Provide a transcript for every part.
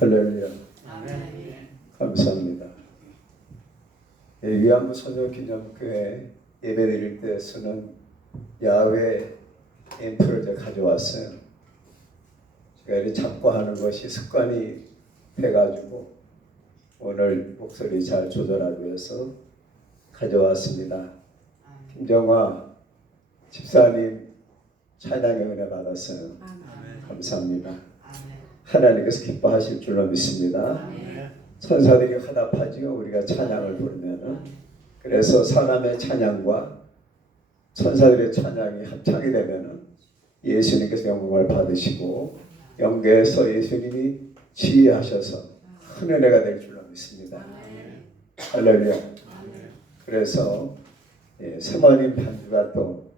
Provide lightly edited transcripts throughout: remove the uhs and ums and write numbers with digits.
할렐루야. 감사합니다. 위안부 소녀기념교회 예배드릴 때 쓰는 야외 앰프를 제가 가져왔어요. 제가 이렇게 잡고 하는 것이 습관이 돼가지고 오늘 목소리 잘 조절하기 위해서 가져왔습니다. 김정화 집사님 찬양의 은혜 받았어요. 감사합니다. 하나님께서 기뻐하실 줄로 믿습니다. 천사들이 화답하지요. 우리가 찬양을 부르면은. 그래서 사람의 찬양과 천사들의 찬양이 합창이 되면은 예수님께서 영광을 받으시고 영계에서 예수님이 지휘하셔서 큰 은혜가 될 줄로 믿습니다. 할렐루야. 그래서 사모님 반주가 또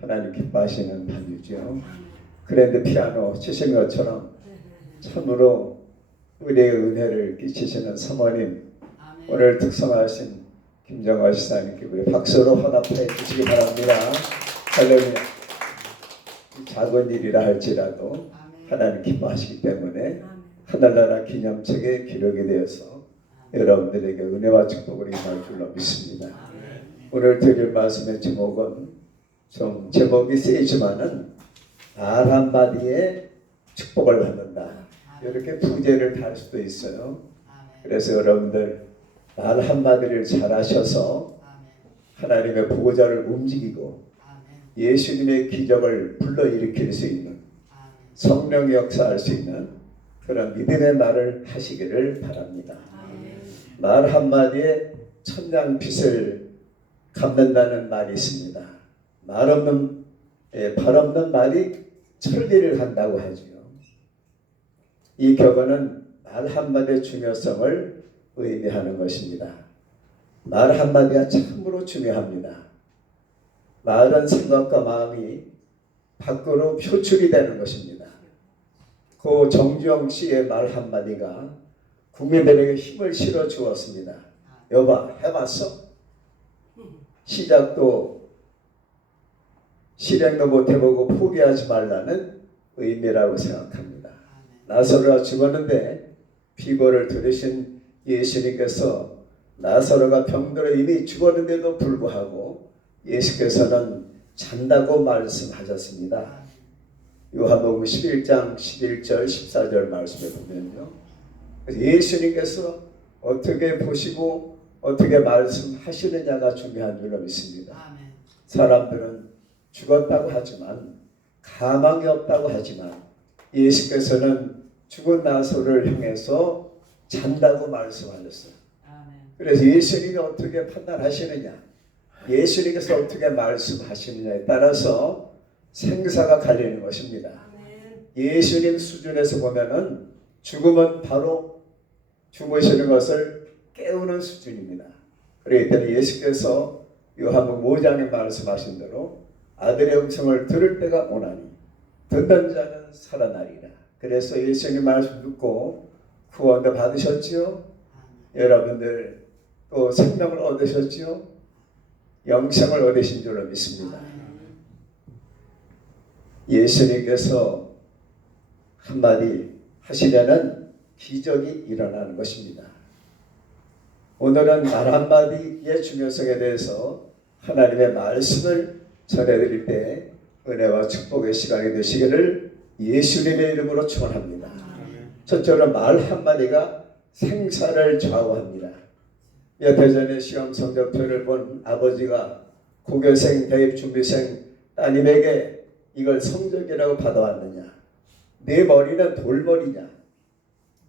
하나님 기뻐하시는 반주죠. 그랜드 피아노 치신 것처럼 참으로 우리의 은혜를 끼치시는 사모님, 오늘 특성하신 김정화 시사님께 우리 박수로 화답해 주시기 바랍니다. 할렐루야. 작은 일이라 할지라도 하나님 기뻐하시기 때문에 하늘나라 기념책에 기록이 되어서 여러분들에게 은혜와 축복을 임할 줄로 믿습니다. 오늘 드릴 말씀의 제목은 좀 제목이 세지만은 말 한마디에 축복을 받는다. 이렇게 부제를 달 수도 있어요. 그래서 여러분들 말 한마디를 잘하셔서 하나님의 보호자를 움직이고 예수님의 기적을 불러일으킬 수 있는 성령 역사할 수 있는 그런 믿음의 말을 하시기를 바랍니다. 말 한마디에 천냥빚을 갚는다는 말이 있습니다. 발 없는 말이 천리를 한다고 하죠. 이 격언은 말 한마디의 중요성을 의미하는 것입니다. 말 한마디가 참으로 중요합니다. 말은 생각과 마음이 밖으로 표출이 되는 것입니다. 그 정주영 씨의 말 한마디가 국민들에게 힘을 실어 주었습니다. 여봐, 해봤어? 시작도 실행도 못해보고 포기하지 말라는 의미라고 생각합니다. 나사로가 죽었는데 비고를 들으신 예수님께서 나사로가 병들어 이미 죽었는데도 불구하고 예수께서는 잔다고 말씀하셨습니다. 요한복음 11장 11절 14절 말씀에 보면요, 예수님께서 어떻게 보시고 어떻게 말씀하시느냐가 중요한 줄로 믿습니다. 사람들은 죽었다고 하지만 가망이 없다고 하지만 예수께서는 죽은 나사로를 향해서 잔다고 말씀하셨어요. 그래서 예수님이 어떻게 판단하시느냐, 예수님께서 어떻게 말씀하시느냐에 따라서 생사가 갈리는 것입니다. 예수님 수준에서 보면은 죽음은 바로 주무시는 것을 깨우는 수준입니다. 그렇기 때문에 예수께서 요한복음 5장에 말씀하신 대로 아들의 음성을 들을 때가 오나니 듣는 자는 살아나리라. 그래서 예수님 말씀 듣고 구원도 받으셨지요. 여러분들 또 생명을 얻으셨지요. 영생을 얻으신 줄로 믿습니다. 예수님께서 한마디 하시려는 기적이 일어나는 것입니다. 오늘은 말 한마디의 중요성에 대해서 하나님의 말씀을 전해드릴 때 은혜와 축복의 시간이 되시기를 예수님의 이름으로 축원합니다. 첫째로 말 한마디가 생사를 좌우합니다. 몇 해 전에 시험 성적표를 본 아버지가 고교생, 대입준비생 따님에게 이걸 성적이라고 받아왔느냐, 내 머리는 돌머리냐,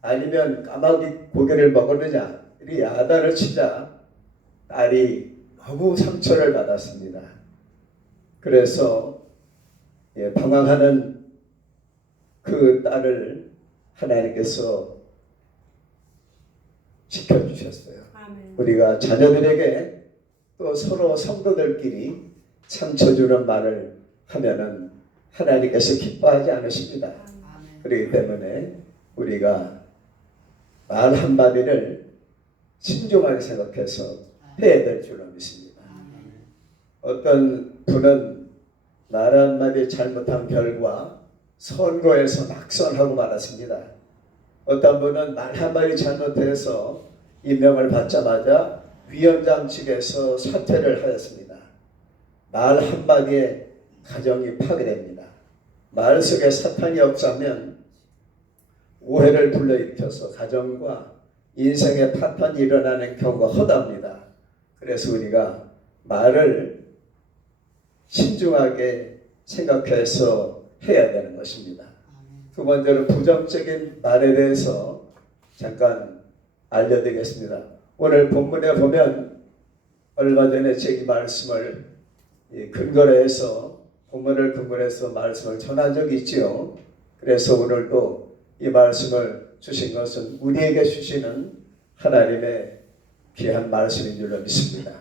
아니면 까마귀 고개를 먹었느냐, 이 야단을 치자 딸이 너무 상처를 받았습니다. 그래서 방황하는 그 딸을 하나님께서 지켜주셨어요. 아멘. 우리가 자녀들에게 또 서로 성도들끼리 상처 주는 말을 하면은 하나님께서 기뻐하지 않으십니다. 아멘. 그렇기 때문에 우리가 말 한마디를 신중하게 생각해서 해야 될 줄로 믿습니다. 어떤 분은 말 한마디 잘못한 결과 선거에서 낙선하고 말았습니다. 어떤 분은 말 한마디 잘못해서 임명을 받자마자 위원장 측에서 사퇴를 하였습니다. 말 한마디에 가정이 파괴됩니다. 말 속에 사탄이 없으면 오해를 불러일으켜서 가정과 인생의 파탄이 일어나는 경우가 허다합니다. 그래서 우리가 말을 신중하게 생각해서 해야 되는 것입니다. 두 번째로 부정적인 말에 대해서 잠깐 알려드리겠습니다. 오늘 본문에 보면 얼마 전에 제 이 말씀을 근거로 해서 본문을 근거로 해서 말씀을 전한 적이 있지요. 그래서 오늘도 이 말씀을 주신 것은 우리에게 주시는 하나님의 귀한 말씀인 줄로 믿습니다.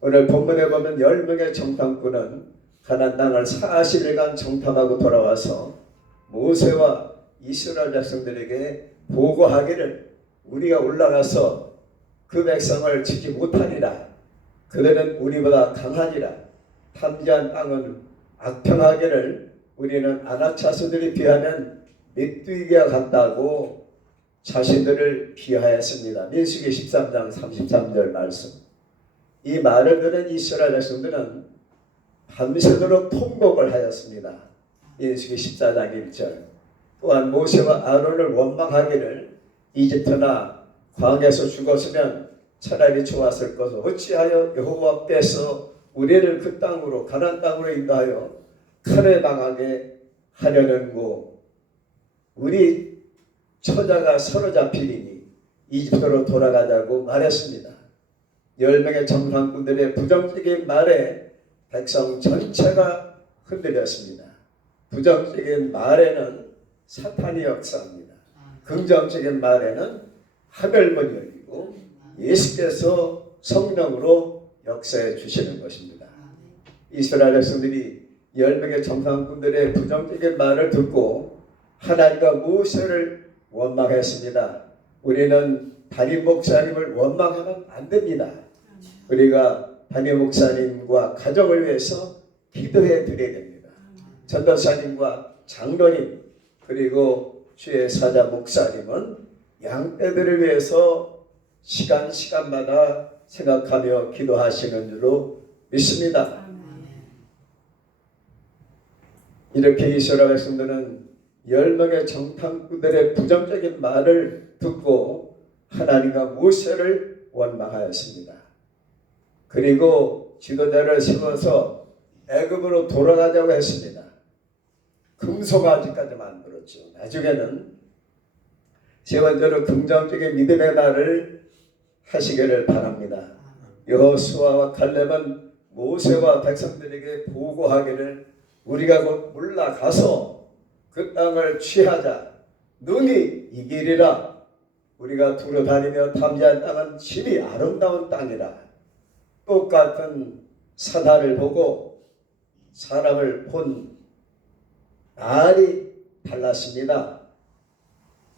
오늘 본문에 보면 10명의 정탐꾼은 가나안 땅을 40일간 정탐하고 돌아와서 모세와 이스라엘 백성들에게 보고하기를 우리가 올라가서 그 백성을 치지 못하리라. 그들은 우리보다 강하니라. 탐지한 땅은 악평하기를 우리는 아낙 자손들이 비하면 메뚜기가 같다고 자신들을 비하했습니다. 민수기 13장 33절 말씀. 이 말을 들은 이스라엘 백성들은 밤새도록 통곡을 하였습니다. 민수기 14장 1절. 또한 모세와 아론을 원망하기를 이집트나 광야에서 죽었으면 차라리 좋았을 것을 어찌하여 여호와께서 우리를 그 땅으로 가나안 땅으로 인도하여 칼에 당하게 하려는고 우리 처자가 사로잡히리니 이집트로 돌아가자고 말했습니다. 10명의 정탐꾼들의 부정적인 말에 백성 전체가 흔들렸습니다. 부정적인 말에는 사탄이 역사합니다. 긍정적인 말에는 하늘문이 열리고 예수께서 성령으로 역사해 주시는 것입니다. 이스라엘 백성들이 10명의 정탐꾼들의 부정적인 말을 듣고 하나님과 모세를 원망했습니다. 우리는 담임 목사님을 원망하면 안 됩니다. 우리가 담임 목사님과 가정을 위해서 기도해 드려야 됩니다. 전도사님과 장로님 그리고 주의 사자 목사님은 양떼들을 위해서 시간마다 생각하며 기도하시는 줄로 믿습니다. 이렇게 이스라엘 백성들은 10명의 정탐꾼들의 부정적인 말을 듣고 하나님과 모세를 원망하였습니다. 그리고 지도자를 세워서 애굽으로 돌아가자고 했습니다. 금송아지까지 만들었죠. 나중에는 세 번째로 긍정적인 믿음의 말을 하시기를 바랍니다. 여호수아와 갈렙은 모세와 백성들에게 보고하기를 우리가 곧 올라가서 그 땅을 취하자. 능히 이기리라. 우리가 두루 다니며 탐지한 땅은 심히 아름다운 땅이라. 똑같은 사다를 보고 사람을 본 날이 달랐습니다.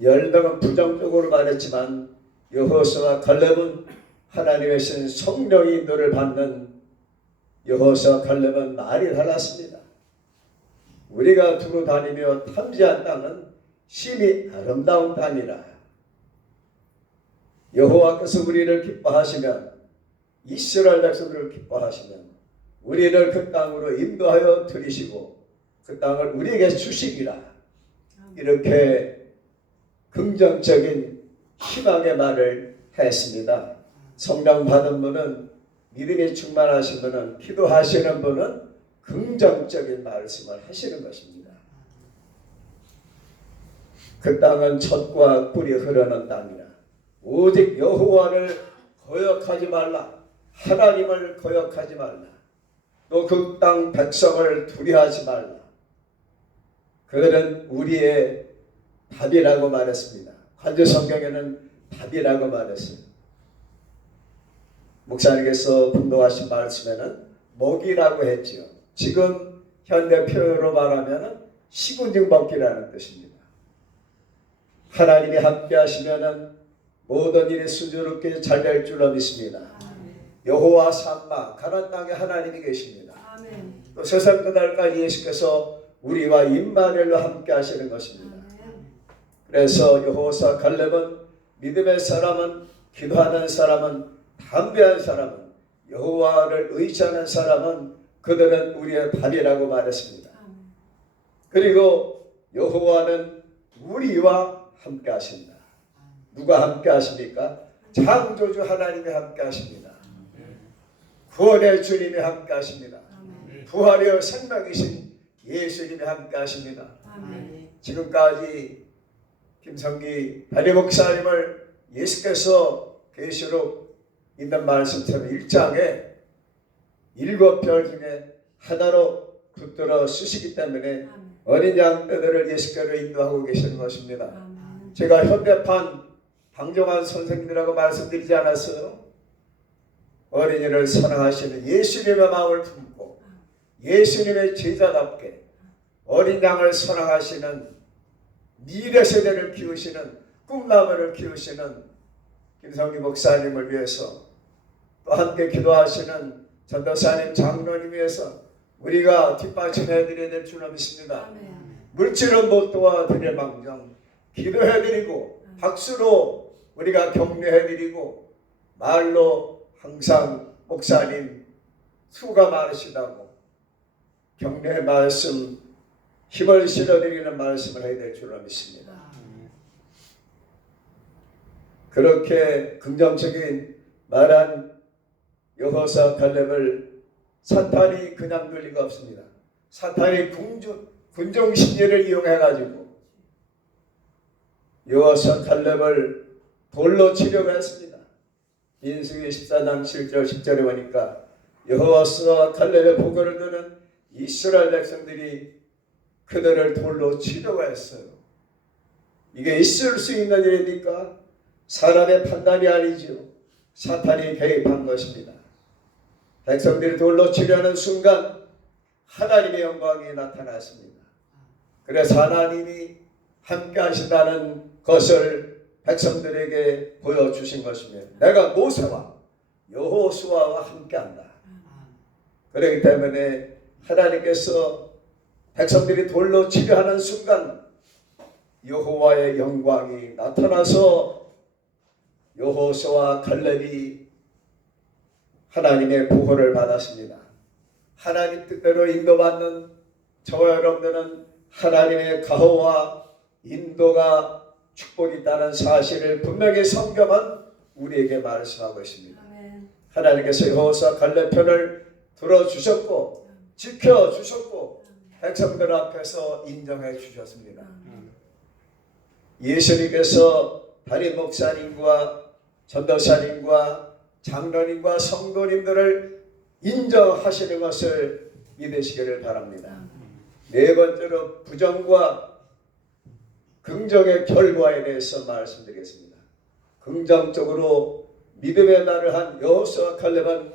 10명은 부정적으로 말했지만 여호수아와 갈렙은 하나님의 신 성령의 인도를 받는 여호수아와 갈렙은 말이 달랐습니다. 우리가 두루 다니며 탐지한 땅은 심히 아름다운 땅이라. 여호와께서 우리를 기뻐하시면 이스라엘 백성들을 기뻐하시면 우리를 그 땅으로 인도하여 들이시고 그 땅을 우리에게 주시리라. 이렇게 긍정적인 희망의 말을 했습니다. 성령 받은 분은 믿음이 충만하신 분은 기도하시는 분은 긍정적인 말씀을 하시는 것입니다. 그 땅은 젖과 꿀이 흐르는 땅이라. 오직 여호와를 거역하지 말라. 하나님을 거역하지 말라. 또 그 땅 백성을 두려워하지 말라. 그들은 우리의 답이라고 말했습니다. 관저 성경에는 답이라고 말했어요. 목사님께서 분도하신 말씀에는 먹이라고 했지요. 지금 현대 표현으로 말하면 시군증 벗기라는 뜻입니다. 하나님이 함께 하시면은 모든 일이 순조롭게 잘 될 줄로 믿습니다. 여호와 삼마 가나안 땅에 하나님이 계십니다. 또 세상 끝날까지 예수께서 우리와 임마누엘로 함께 하시는 것입니다. 그래서 여호사 갈렙은 믿음의 사람은, 기도하는 사람은, 담대한 사람은, 여호와를 의지하는 사람은 그들은 우리의 발이라고 말했습니다. 그리고 여호와는 우리와 함께 하신다. 누가 함께 하십니까? 창조주 하나님이 함께 하십니다. 구원의 주님이 함께 하십니다. 부활의 생명이신 예수님이 함께 하십니다. 지금까지 김성기 담임 목사님을 예수께서 계시록 있는 말씀처럼 1장에 7별 중에 하나로 붙들어 쓰시기 때문에 어린 양 떼들을 예수께로 인도하고 계시는 것입니다. 제가 현대판 방종환 선생님이라고 말씀드리지 않았어요? 어린이를 사랑하시는 예수님의 마음을 품고 예수님의 제자답게 어린 양을 사랑하시는 미래 세대를 키우시는 꿈나무를 키우시는 김성기 목사님을 위해서 또 함께 기도하시는 전도사님 장로님 위해서 우리가 뒷받침해드려야 될 줄로 믿습니다. 물질은 못 도와드릴 망정 기도해드리고 박수로 우리가 격려해드리고 말로 항상 목사님 수고가 많으시다고 격려의 말씀 힘을 실어드리는 말씀을 해야 될 줄로 믿습니다. 그렇게 긍정적인 말한 여호사 갈렙을 사탄이 그냥 둘 리가 없습니다. 사탄이 군중심리를 이용해가지고 여호사 갈렙을 돌로 치려고 했습니다. 민수기 14장 7절 10절에 보니까 여호와와 갈렙의 보고를 듣는 이스라엘 백성들이 그들을 돌로 치려고 했어요. 이게 있을 수 있는 일입니까? 사람의 판단이 아니지요. 사탄이 개입한 것입니다. 백성들이 돌로 치려는 순간 하나님의 영광이 나타났습니다. 그래서 하나님이 함께 하신다는 것을 백성들에게 보여주신 것입니다. 내가 모세와 여호수아와 함께한다. 그렇기 때문에 하나님께서 백성들이 돌로 치려 하는 순간 여호와의 영광이 나타나서 여호수아와 갈렙이 하나님의 보호를 받았습니다. 하나님 뜻대로 인도받는 저와 여러분들은 하나님의 가호와 인도가 축복이 있다는 사실을 분명히 성경은 우리에게 말씀하고 있습니다. 하나님께서 여호수아 갈렙 편을 들어주셨고 지켜주셨고 백성들 앞에서 인정해 주셨습니다. 예수님께서 담임 목사님과 전도사님과 장로님과 성도님들을 인정하시는 것을 믿으시기를 바랍니다. 네 번째로 부정과 긍정의 결과에 대해서 말씀드리겠습니다. 긍정적으로 믿음의 날을 한 여호수아 갈렙은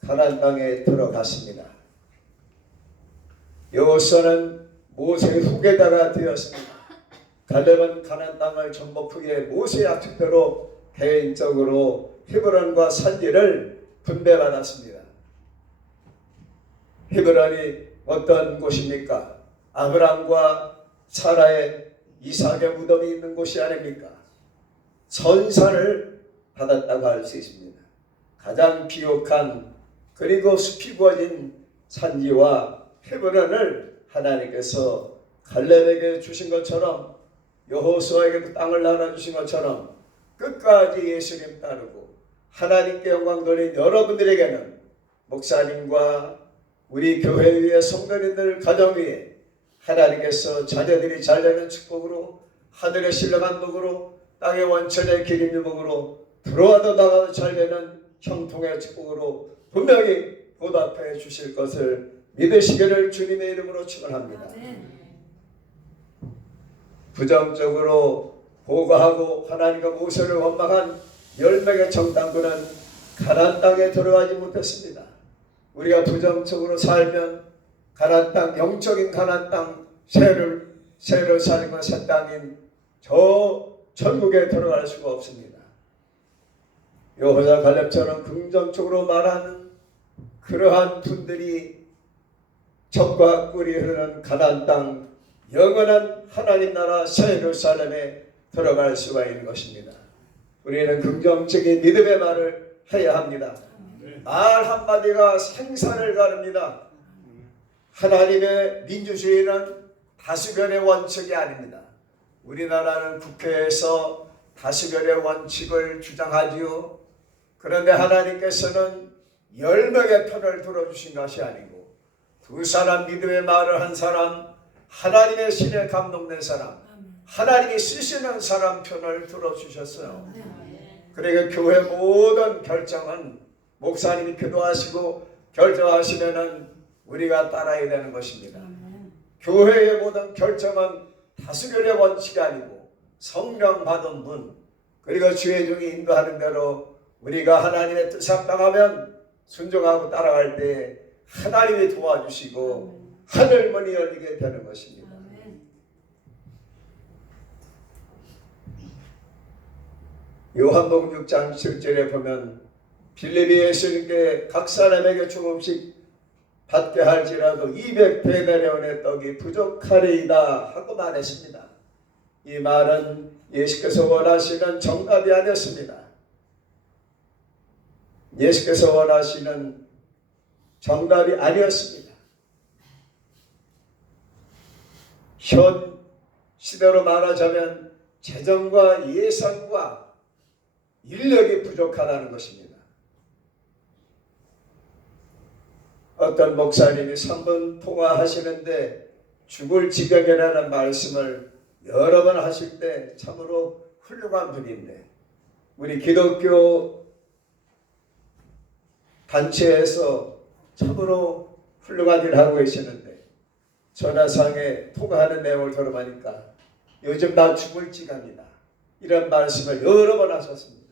가나안 땅에 들어갔습니다. 여호수아는 모세의 후계자가 되었습니다. 갈렙은 가나안 땅을 정복 후에 모세의 약속대로 개인적으로 헤브론과 산지를 분배받았습니다. 헤브론이 어떤 곳입니까? 아브람과 사라의 이삭의 무덤이 있는 곳이 아닙니까? 선산을 받았다고 할 수 있습니다. 가장 비옥한 그리고 숲이 부어진 산지와 헤브론을 하나님께서 갈렙에게 주신 것처럼 여호수아에게도 땅을 나눠주신 것처럼 끝까지 예수님 따르고 하나님께 영광 돌린 여러분들에게는 목사님과 우리 교회 위에 성도님들 가정 위에 하나님께서 자녀들이 잘 되는 축복으로 하늘의 신령한 복으로 땅의 원천의 기름 복으로 들어와도 나가도 잘 되는 형통의 축복으로 분명히 보답해 주실 것을 믿으시기를 주님의 이름으로 축원합니다. 부정적으로 보고하고 하나님과 모세를 원망한 10명의 정탐꾼은 가나안 땅에 들어가지 못했습니다. 우리가 부정적으로 살면 가나안 땅, 영적인 가나안 땅 새로 살과 새 땅인 저 천국에 들어갈 수가 없습니다. 여호사 갈렙처럼 긍정적으로 말하는 그러한 분들이 젖과 꿀이 흐르는 가나안 땅 영원한 하나님 나라 새 예루살렘에 들어갈 수가 있는 것입니다. 우리는 긍정적인 믿음의 말을 해야 합니다. 말 한마디가 생사를 가릅니다. 하나님의 민주주의는 다수결의 원칙이 아닙니다. 우리나라는 국회에서 다수결의 원칙을 주장하지요. 그런데 하나님께서는 10명의 편을 들어주신 것이 아니고 두 사람 믿음의 말을 한 사람, 하나님의 신에 감동된 사람, 하나님이 쓰시는 사람 편을 들어주셨어요. 그러니까 교회 모든 결정은 목사님이 기도하시고 결정하시면은 우리가 따라야 되는 것입니다. 교회의 모든 결정은 다수결의 원칙이 아니고 성령 받은 분, 그리고 주의 종이 인도하는 대로 우리가 하나님의 뜻에 합당하면 순종하고 따라갈 때 하나님이 도와주시고 하늘문이 열리게 되는 것입니다. 요한복음 6장 7절에 보면 빌립이 예수님께 각 사람에게 조금씩 받게 할지라도 200데나리온의 떡이 부족하리이다 하고 말했습니다. 이 말은 예수께서 원하시는 정답이 아니었습니다. 예수께서 원하시는 정답이 아니었습니다. 현 시대로 말하자면 재정과 예산과 인력이 부족하다는 것입니다. 어떤 목사님이 3분 통화하시는데 죽을 지경이라는 말씀을 여러 번 하실 때 참으로 훌륭한 분인데, 우리 기독교 단체에서 참으로 훌륭한 일을 하고 계시는데 전화상에 통화하는 내용을 들어보니까 요즘 나 죽을 지경이다 이런 말씀을 여러 번 하셨습니다.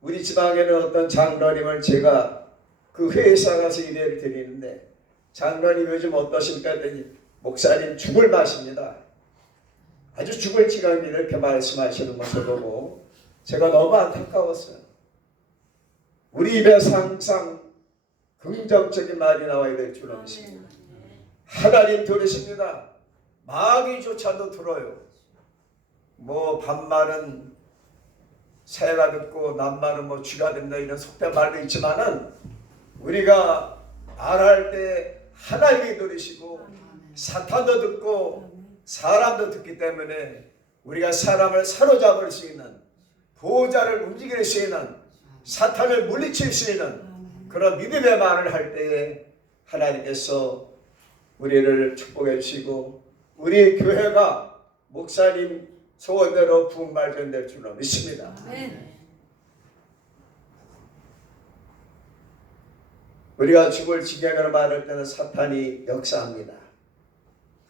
우리 지방에는 어떤 장로님을 제가 그 회사 가서 일을 드리는데, 장로님 요즘 어떠십니까? 했더니 목사님 죽을 맛입니다. 아주 죽을 지경이 이렇게 말씀하시는 것을 보고 제가 너무 안타까웠어요. 우리 입에서 항상 긍정적인 말이 나와야 될 줄 믿습니다. 하나님 들으십니다. 마귀조차도 들어요. 뭐 반말은 새가 듣고 남말은 뭐 쥐가 된다 이런 속된 말도 있지만은 우리가 말할 때 하나님이 들으시고 사탄도 듣고 사람도 듣기 때문에 우리가 사람을 사로잡을 수 있는, 보호자를 움직일 수 있는, 사탄을 물리칠 수 있는 그런 믿음의 말을 할 때에 하나님께서 우리를 축복해 주시고 우리 교회가 목사님 소원대로 부흥발전될 줄로 믿습니다. 우리가 죽을 지경으로 말할 때는 사탄이 역사합니다.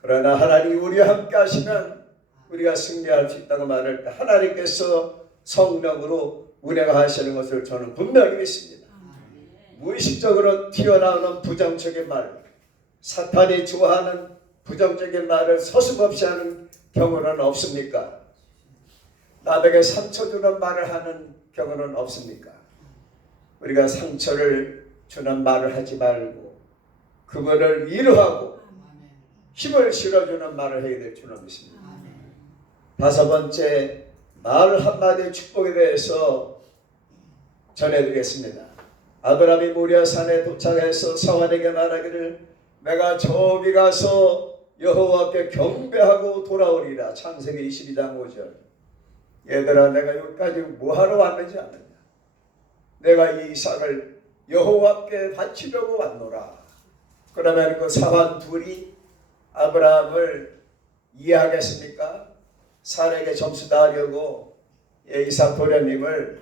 그러나 하나님이 우리와 함께 하시면 우리가 승리할 수 있다고 말할 때 하나님께서 성령으로 운행하시는 것을 저는 분명히 믿습니다. 무의식적으로 튀어나오는 부정적인 말, 사탄이 좋아하는 부정적인 말을 서슴없이 하는 경우는 없습니까? 남에게 상처 주는 말을 하는 경우는 없습니까? 우리가 상처를 주는 말을 하지 말고 그분을 위로하고 힘을 실어주는 말을 해야 될 줄로 믿습니다. 다섯 번째, 말 한마디 축복에 대해서 전해드리겠습니다. 아브라함이 모리아산에 도착해서 사환에게 말하기를 내가 저기 가서 여호와께 경배하고 돌아오리라. 창세기 22장 5절. 얘들아, 내가 여기까지 뭐하러 왔는지 아느냐? 내가 이 이삭을 여호와께 바치려고 왔노라. 그러면 그 사환 둘이 아브라함을 이해하겠습니까? 사례에게 점수 따려고 이삭 도련님을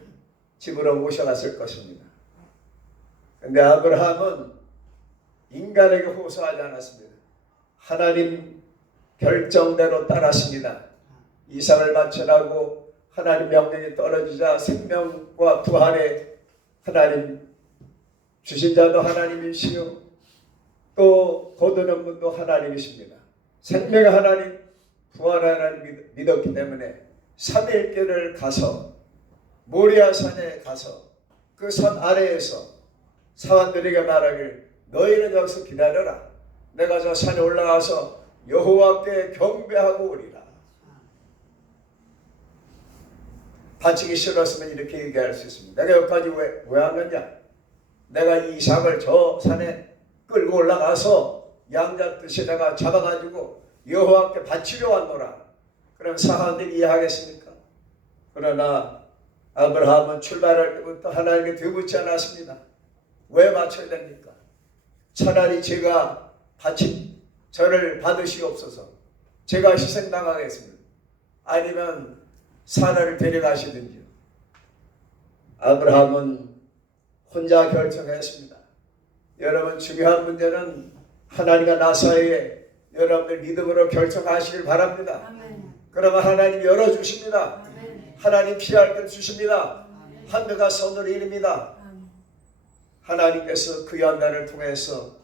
집으로 모셔갔을 것입니다. 그런데 아브라함은 인간에게 호소하지 않았습니다. 하나님 결정대로 따랐습니다. 이삭을 바치라고 하나님 명령이 떨어지자 생명과 부활에 하나님 주신 자도 하나님이시요 또 거두는 분도 하나님이십니다. 생명의 하나님, 부활의 하나님 믿었기 때문에 삼일길을 가서 모리아산에 가서 그 산 아래에서 사람들에게 말하길 너희는 여기서 기다려라. 내가 저 산에 올라가서 여호와께 경배하고 오리라. 바치기 싫었으면 이렇게 얘기할 수 있습니다. 내가 여기까지 왜 왔느냐? 내가 이 이삭을 저 산에 끌고 올라가서 양잡듯이 내가 잡아가지고 여호와께 바치려 왔노라. 그럼 사람들이 이해하겠습니까? 그러나 아브라함은 출발할 때부터 하나님께 되묻지 않았습니다. 왜 바쳐야 됩니까? 차라리 제가 바친 저를 받으시옵소서. 제가 희생당하겠습니다. 아니면 사라를 데려가시든지요. 아브라함은 혼자 결정했습니다. 여러분, 중요한 문제는 하나님과 나 사이에 여러분들 믿음으로 결정하시길 바랍니다. 아멘. 그러면 하나님 열어주십니다. 아멘. 하나님 피할 길 주십니다. 한드가 손으로 이릅니다. 아멘. 하나님께서 그 연단을 통해서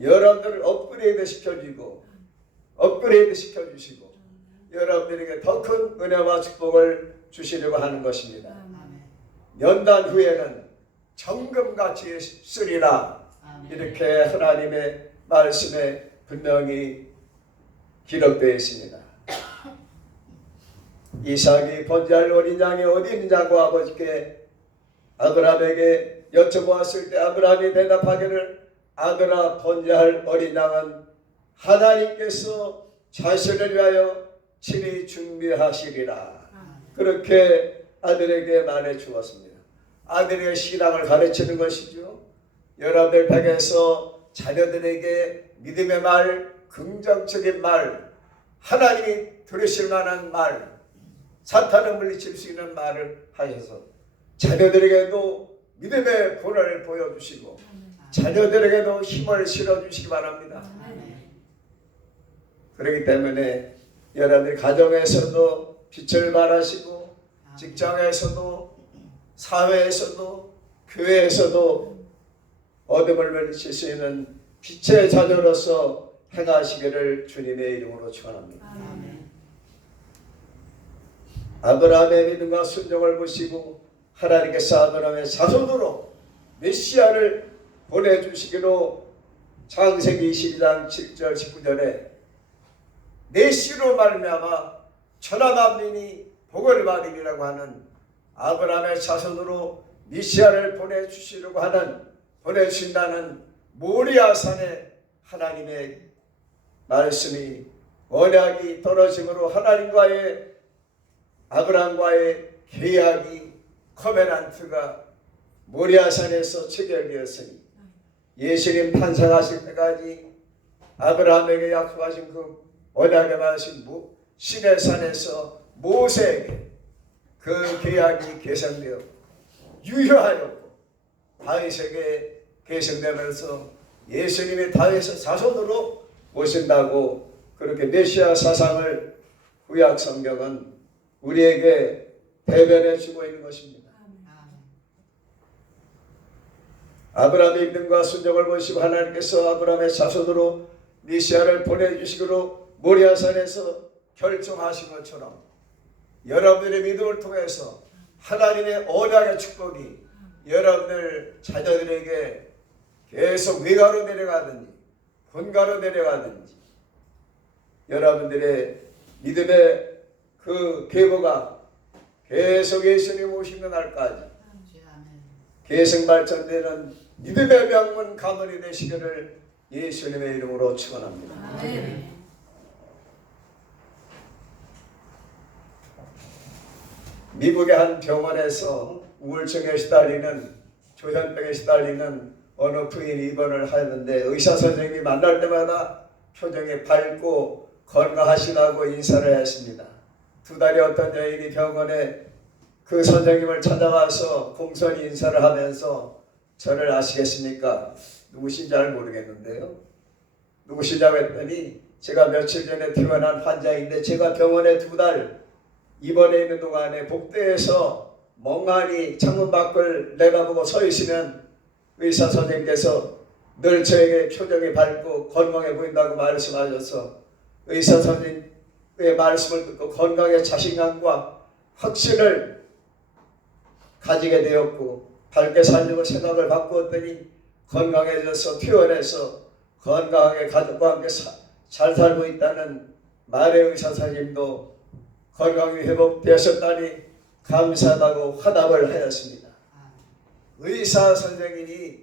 여러분들을 업그레이드 시켜주고 업그레이드 시켜주시고 여러분들에게 더 큰 은혜와 축복을 주시려고 하는 것입니다. 연단 후에는 정금같이 쓰리라. 이렇게 하나님의 말씀에 분명히 기록되어 있습니다. 이삭이 번제할 어린 양이 어디 있느냐고 아버지께 아브라함에게 여쭤보았을 때 아브라함이 대답하기를 아들아, 번제할 어린 양은 하나님께서 자신을 위하여 친히 준비하시리라. 그렇게 아들에게 말해 주었습니다. 아들의 신앙을 가르치는 것이죠. 여러분들 댁에서 자녀들에게 믿음의 말, 긍정적인 말, 하나님이 들으실 만한 말, 사탄을 물리칠 수 있는 말을 하셔서 자녀들에게도 믿음의 본을 보여주시고 자녀들에게도 힘을 실어주시기 바랍니다. 그렇기 때문에 여러분들 가정에서도 빛을 발하시고 직장에서도 사회에서도 교회에서도 어둠을 물리칠 수 있는 빛의 자녀로서 행하시기를 주님의 이름으로 축원합니다. 아브라함의 믿음과 순종을 보시고 하나님께서 아브라함의 자손으로 메시아를 보내주시기로 창세기 22장 7절 19절에 내 씨로 말미암아 천하만민이 복을 받으리라고 하는 아브라함의 자손으로 메시아를 보내주시려고 하는 보내주신다는 모리아산에 하나님의 말씀이 언약이 떨어짐으로 하나님과의 아브라함과의 계약이 커베넌트가 모리아산에서 체결되었으니 예수님 탄생하실 때까지 아브라함에게 약속하신 그 언약의 말씀 시내산에서 모세에게 그 계약이 계승되었고 유효하였고 다윗에게 계승되면서 예수님의 다윗의 자손으로 오신다고 그렇게 메시아 사상을 구약 성경은 우리에게 대변해 주고 있는 것입니다. 아브라함의 믿음과 순종을 보시고 하나님께서 아브라함의 자손으로 메시아를 보내주시기로 모리아산에서 결정하신 것처럼 여러분들의 믿음을 통해서 하나님의 언약의 축복이 여러분들 자녀들에게 계속 위가로 내려가든지 분가로 내려가든지 여러분들의 믿음의 그 계보가 계속 예수님 오시는 날까지 계승 발전되는 믿음의 명문 가문이 되시기를 예수님의 이름으로 축원합니다. 미국의 한 병원에서 우울증에 시달리는 조현병에 시달리는 어느 부인이 입원을 하였는데 의사 선생님이 만날 때마다 표정이 밝고 건강하시다고 인사를 했습니다. 두 달에 어떤 여인이 병원에 그 선생님을 찾아와서 공손히 인사를 하면서 저를 아시겠습니까? 누구신지 잘 모르겠는데요. 누구시냐고 했더니 제가 며칠 전에 퇴원한 환자인데 제가 병원에 2달 입원해 있는 동안에 복도에서 멍하니 창문 밖을 내다보고 서 있으면 의사 선생님께서 늘 저에게 표정이 밝고 건강해 보인다고 말씀하셔서 의사 선생님의 말씀을 듣고 건강에 자신감과 확신을 가지게 되었고 밝게 살려고 생각을 바꾸었더니 건강해져서 퇴원해서 건강하게 가족과 함께 잘 살고 있다는 말의 의사 선생님도 건강이 회복되었다니 감사하다고 화답을 하였습니다. 의사 선생님이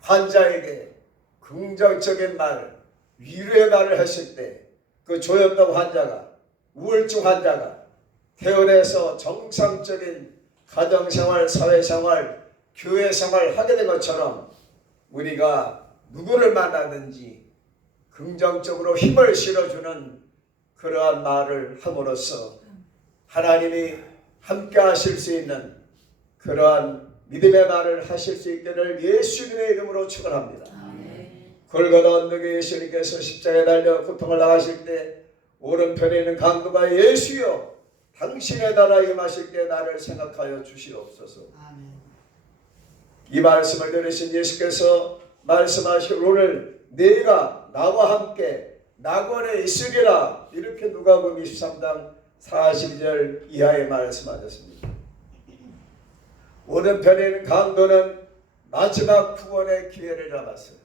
환자에게 긍정적인 말, 위로의 말을 했을 때 그 조현병 환자가, 우울증 환자가 퇴원해서 정상적인 가정생활, 사회생활, 교회생활 하게 된 것처럼 우리가 누구를 만나든지 긍정적으로 힘을 실어주는 그러한 말을 함으로써 하나님이 함께 하실 수 있는 그러한 믿음의 말을 하실 수 있기를 예수님의 이름으로 축원합니다. 골고다 언덕에 예수님께서 십자가에 달려 고통을 당하실 때 오른편에 있는 강도가 예수여 당신의 나라 임하실 때 나를 생각하여 주시옵소서. 이 말씀을 들으신 예수께서 말씀하시고 오늘 네가 나와 함께 낙원에 있으리라 이렇게 누가복음 23장 42절 이하에 말씀하셨습니다. 오른편에 있는 강도는 마지막 구원의 기회를 잡았어요.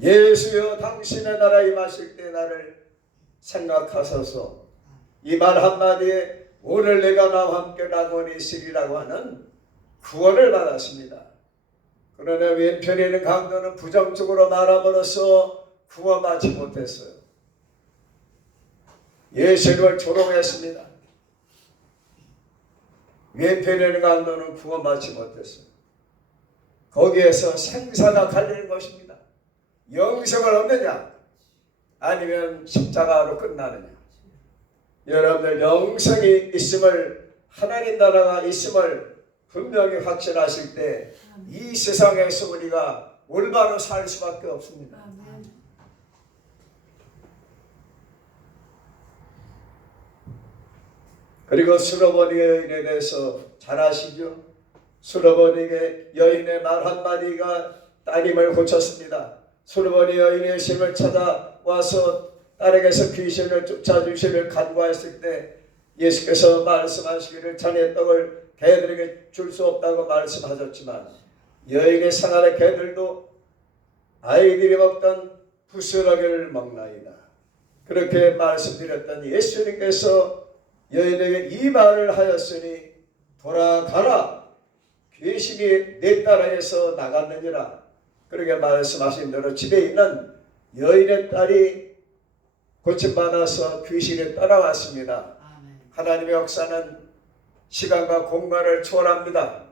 예수여 당신의 나라 임하실 때 나를 생각하소서. 이 말 한마디에 오늘 내가 나와 함께 낙원에 있으리라고 하는 구원을 받았습니다. 그러나 왼편에 있는 강도는 부정적으로 말함으로써 구원받지 못했어요. 예수님을 조롱했습니다. 왼편에 있는 강도는 구원받지 못했어요. 거기에서 생사가 갈리는 것입니다. 영생을 얻느냐 아니면 십자가로 끝나느냐. 여러분들 영생이 있음을 하나님 나라가 있음을 분명히 확신하실 때 이 세상에서 우리가 올바로 살 수밖에 없습니다. 그리고 수로보니 여인에 대해서 잘 아시죠? 수로보니 여인의 말 한마디가 따님을 고쳤습니다. 수로보니 여인이 예수님을 찾아와서 딸에게서 귀신을 쫓아주시를 간구했을 때 예수께서 말씀하시기를 자네 떡을 개들에게 줄 수 없다고 말씀하셨지만 여인의 생활의 개들도 아이들이 먹던 부스러기를 먹나이다. 그렇게 말씀드렸더니 예수님께서 여인에게 이 말을 하였으니 돌아가라 귀신이 내 딸에게서 나갔느니라. 그렇게 말씀하신 대로 집에 있는 여인의 딸이 고침받아서 귀신이 따라왔습니다. 하나님의 역사는 시간과 공간을 초월합니다.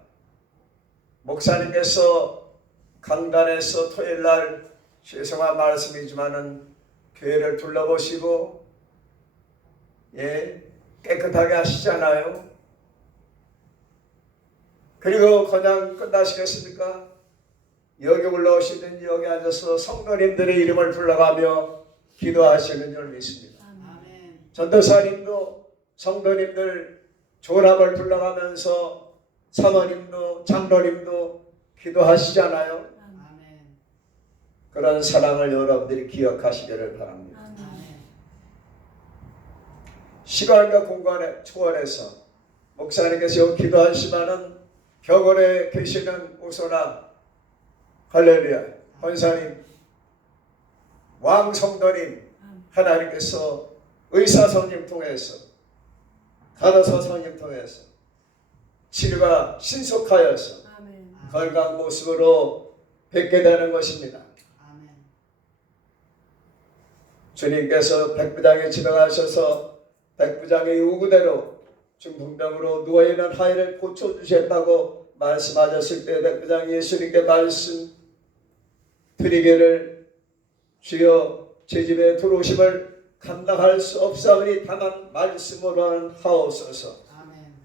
목사님께서 강단에서 토요일날 죄송한 말씀이지만은 교회를 둘러보시고 깨끗하게 하시잖아요. 그리고 그냥 끝나시겠습니까? 여기 올라오시든지 여기 앉아서 성도님들의 이름을 불러가며 기도하시는 줄 믿습니다. 전도사님도 성도님들 조람을 불러가면서 사모님도 장로님도 기도하시잖아요. 그런 사랑을 여러분들이 기억하시기를 바랍니다. 시간과 공간에 초월해서 목사님께서 기도하시면은 병원에 계시는 오소나 할렐루야 권사님 왕성도님 하나님께서 의사선님 통해서 간호사선님 통해서 치료가 신속하여서 건강 모습으로 뵙게 되는 것입니다. 주님께서 백부장의 집에 가셔서 백부장의 요구대로 중풍병으로 누워있는 하인을 고쳐주셨다고 말씀하셨을 때 백부장이 예수님께 말씀 드리기를 주여 제 집에 들어오심을 감당할 수 없사오니 다만 말씀으로는 하옵소서.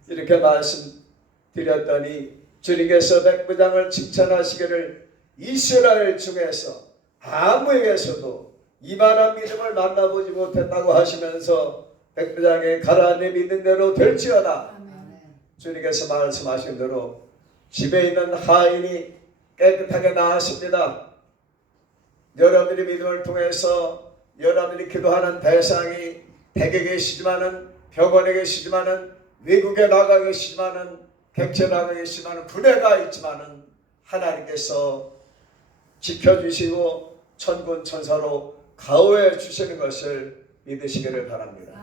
이렇게 말씀드렸더니 주님께서 백부장을 칭찬하시기를 이스라엘 중에서 아무에게서도 이만한 믿음을 만나보지 못했다고 하시면서 백부장의 가라앉아 믿는 대로 될지어다. 주님께서 말씀하신 대로 집에 있는 하인이 깨끗하게 나았습니다. 여러분들의 믿음을 통해서 여러분들이 기도하는 대상이 댁에 계시지만은 병원에 계시지만은 외국에 나가 계시지만은 객체 나가 계시지만은 군에가 있지만은 하나님께서 지켜주시고 천군 천사로 가호해 주시는 것을 믿으시기를 바랍니다.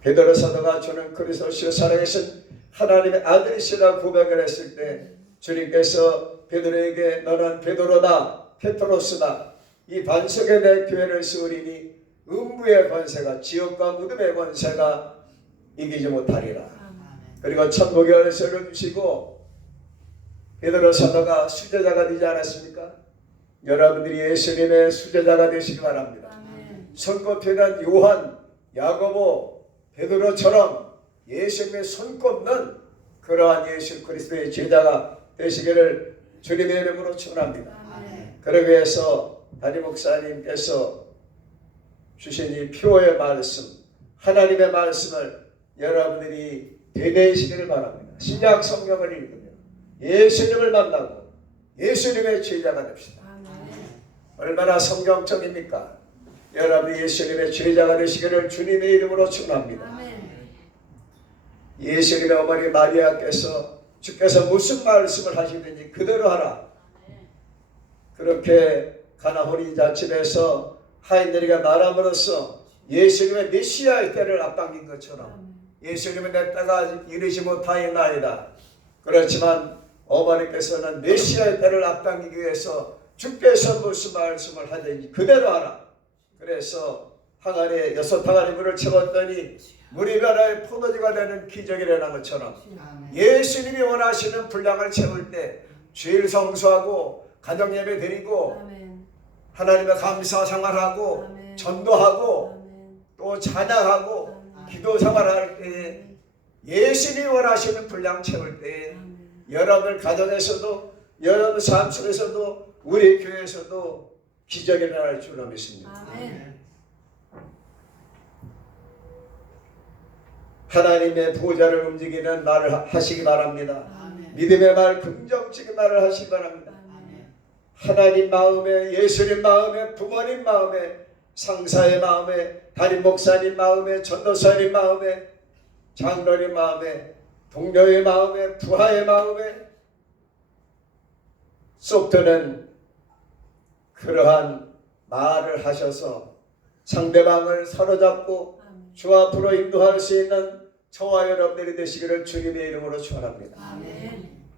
베드로 사도가 주는 그리스도시요 살아계신 하나님의 아들이시라 고백을 했을 때 주님께서 베드로에게 너는 베드로다 페트로스다 이 반석에 내 교회를 세우리니 음부의 권세가 지옥과 무덤의 권세가 이기지 못하리라. 그리고 천국의 열쇠를 주시고 베드로 사도가 수제자가 되지 않았습니까? 여러분들이 예수님의 수제자가 되시기 바랍니다. 손꼽히는 요한, 야고보, 베드로처럼 예수님의 손꼽는 그러한 예수 그리스도의 제자가 되시기를 주님의 이름으로 축원합니다. 그러기 위해서 담임 목사님께서 주신 이 표의 말씀, 하나님의 말씀을 여러분들이 되뇌시기를 바랍니다. 신약 성경을 읽으며 예수님을 만나고 예수님의 제자가 됩시다. 얼마나 성경적입니까? 여러분이 예수님의 제자가 되시기를 주님의 이름으로 축원합니다. 예수님의 어머니 마리아께서 주께서 무슨 말씀을 하시든지 그대로 하라. 그렇게 가나홀인 자집에서 하인들에게 말함으로써 예수님의 메시아의 때를 앞당긴 것처럼 예수님은 내 때가 이르지 못하였나이다. 그렇지만 어머니께서는 메시아의 때를 앞당기기 위해서 주께서 무슨 말씀을 하든지 그대로 하라. 그래서 항아리에 6항아리 물을 채웠더니 물이 변화해 포도주가 되는 기적이 일어난 것처럼 예수님이 원하시는 분량을 채울 때 주일 성수하고 가정예배 드리고 하나님의 감사 생활하고 전도하고 또 찬양하고 기도 생활할 때에 예수님이 원하시는 분량 채울 때에 여러분 가정에서도 여러분 삶 속에서도 우리 교회에서도 기적이 일어날 줄로 믿습니다. 하나님의 보좌를 움직이는 말을 하시기 바랍니다. 믿음의 말, 긍정적인 말을 하시기 바랍니다. 하나님 마음에, 예수님 마음에, 부모님 마음에, 상사의 마음에, 담임 목사님 마음에, 전도사님 마음에, 장로님 마음에, 동료의 마음에, 부하의 마음에 쏙 드는 그러한 말을 하셔서 상대방을 사로잡고 주 앞으로 인도할 수 있는 저와 여러분들이 되시기를 주님의 이름으로 축원합니다.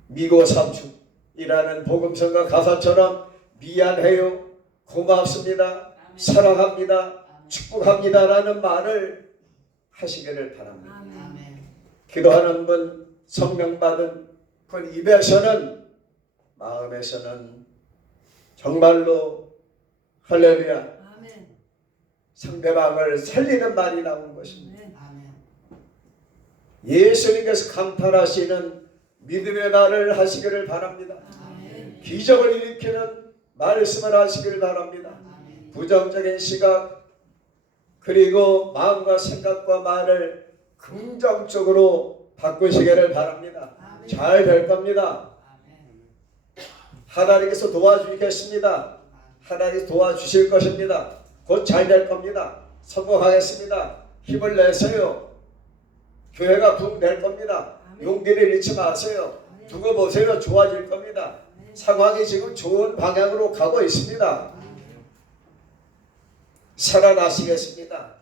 미고 삼축이라는 복음성과 가사처럼 미안해요, 고맙습니다, 사랑합니다, 축복합니다 라는 말을 하시기를 바랍니다. 기도하는 분, 성령 받은 분 입에서는 마음에서는 정말로 할렐루야 상대방을 살리는 말이 나오는 것입니다. 예수님께서 감탄하시는 믿음의 말을 하시기를 바랍니다. 기적을 일으키는 말씀을 하시기를 바랍니다. 부정적인 시각 그리고 마음과 생각과 말을 긍정적으로 바꾸시기를 바랍니다. 잘 될 겁니다. 하나님께서 도와주시겠습니다. 하나님께서 도와주실 것입니다. 곧 잘 될 겁니다. 성공하겠습니다. 힘을 내세요. 교회가 붕 될 겁니다. 용기를 잃지 마세요. 두고 보세요. 좋아질 겁니다. 상황이 지금 좋은 방향으로 가고 있습니다. 살아나시겠습니다.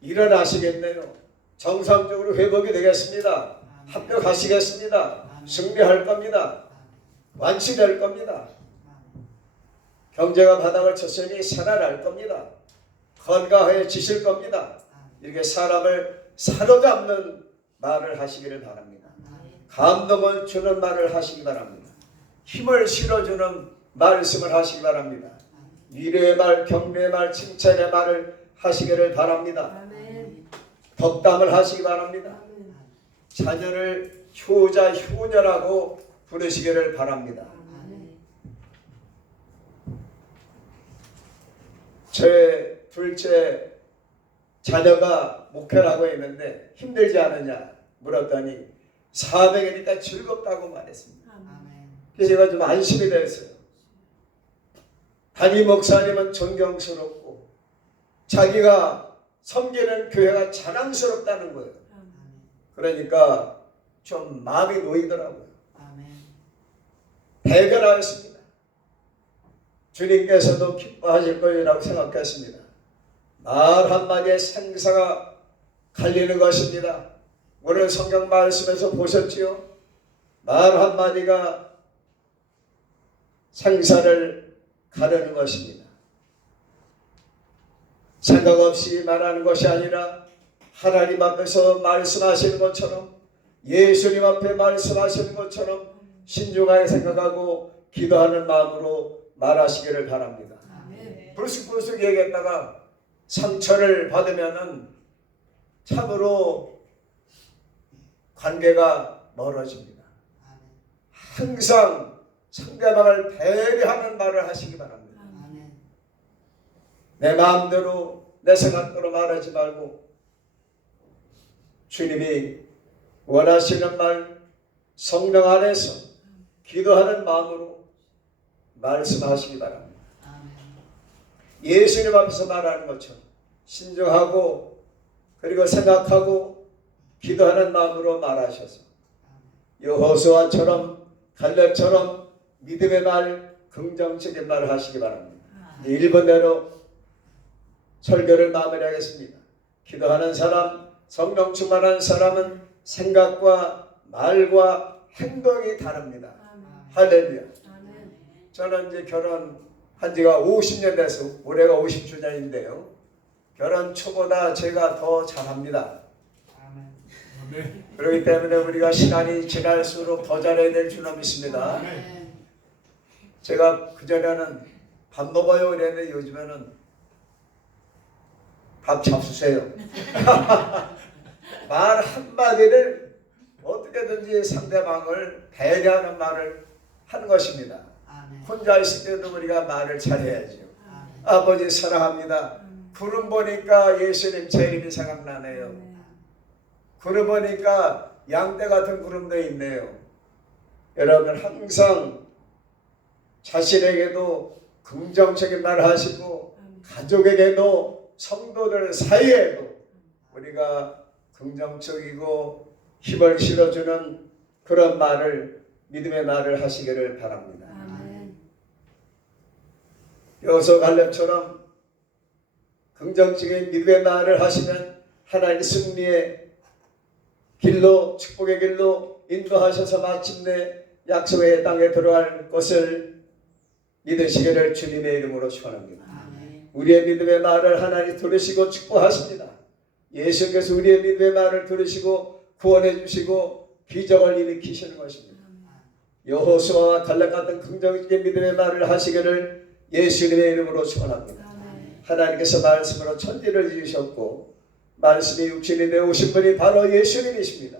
일어나시겠네요. 정상적으로 회복이 되겠습니다. 합격하시겠습니다. 승리할 겁니다. 완치될 겁니다. 경제가 바닥을 쳤으니 살아날 겁니다. 건강해지실 겁니다. 이렇게 사람을 사로잡는 말을 하시기를 바랍니다. 감동을 주는 말을 하시기 바랍니다. 힘을 실어주는 말씀을 하시기 바랍니다. 위로의 말, 격려의 말, 칭찬의 말을 하시기를 바랍니다. 덕담을 하시기 바랍니다. 자녀를 효자, 효녀라고 부르시기를 바랍니다. 제 둘째 자녀가 목회를 하고 있는데 힘들지 않느냐 물었더니 400이니까 즐겁다고 말했습니다. 그래서 제가 좀 안심이 됐어요. 담임 목사님은 존경스럽고 자기가 섬기는 교회가 자랑스럽다는 거예요. 그러니까 좀 마음이 놓이더라고요. 대견하였습니다. 주님께서도 기뻐하실 것이라고 생각했습니다. 말 한마디에 생사가 갈리는 것입니다. 오늘 성경 말씀에서 보셨지요? 말 한마디가 생사를 가르는 것입니다. 생각 없이 말하는 것이 아니라 하나님 앞에서 말씀하시는 것처럼, 예수님 앞에 말씀하시는 것처럼 신중하게 생각하고 기도하는 마음으로 말하시기를 바랍니다. 불쑥불쑥 얘기했다가 상처를 받으면은 참으로 관계가 멀어집니다. 항상 상대방을 배려하는 말을 하시기 바랍니다. 내 마음대로 내 생각대로 말하지 말고 주님이 원하시는 말 성령 안에서 기도하는 마음으로 말씀하시기 바랍니다. 예수님 앞에서 말하는 것처럼 신중하고 그리고 생각하고 기도하는 마음으로 말하셔서 여호수아처럼 갈렙처럼 믿음의 말, 긍정적인 말을 하시기 바랍니다. 1분대로 설교를 마무리하겠습니다. 기도하는 사람, 성령 충만한 사람은 생각과 말과 행동이 다릅니다. 할렐루야. 저는 이제 결혼한 지가 50년 돼서 올해가 50주년인데요. 결혼 초보다 제가 더 잘합니다. 그렇기 때문에 우리가 시간이 지날수록 더 잘해야 될 줄로 믿습니다. 제가 그전에는 밥 먹어요 이랬는데 요즘에는 밥 잡수세요. 말 한마디를 어떻게든지 상대방을 배려하는 말을 하는 것입니다. 혼자 있을 때도 우리가 말을 잘해야죠. 아버지 사랑합니다. 구름 보니까 예수님 제 이름이 생각나네요. 구름 보니까 양떼 같은 구름도 있네요. 여러분 항상 자신에게도 긍정적인 말을 하시고 가족에게도 성도들 사이에도 우리가 긍정적이고 힘을 실어주는 그런 말을 믿음의 말을 하시기를 바랍니다. 여호수아 갈렙처럼 긍정적인 믿음의 말을 하시면 하나님 승리의 길로 축복의 길로 인도하셔서 마침내 약속의 땅에 들어갈 것을 믿으시기를 주님의 이름으로 축원합니다. 우리의 믿음의 말을 하나님 들으시고 축복하십니다. 예수께서 우리의 믿음의 말을 들으시고 구원해 주시고 기적을 일으키시는 것입니다. 여호수아와 갈렙 같은 긍정적인 믿음의 말을 하시기를 예수님의 이름으로 축원합니다. 하나님께서 말씀으로 천지를 지으셨고 말씀이 육신이 되어 오신 분이 바로 예수님이십니다.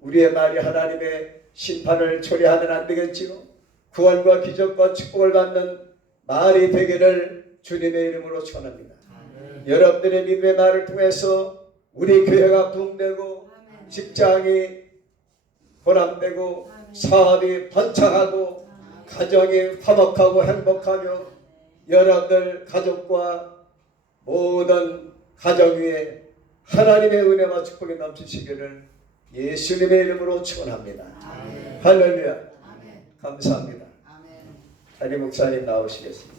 우리의 말이 하나님의 심판을 초래하면 안 되겠지요. 구원과 기적과 축복을 받는 말이 되기를 주님의 이름으로 축원합니다. 여러분들의 믿음의 말을 통해서 우리 교회가 부흥되고 직장이 보람되고 사업이 번창하고 가정이 화목하고 행복하며 여러분들 가족과 모든 가정 위에 하나님의 은혜와 축복이 넘치시기를 예수님의 이름으로 축원합니다. 할렐루야. 감사합니다. 담임 목사님 나오시겠습니다.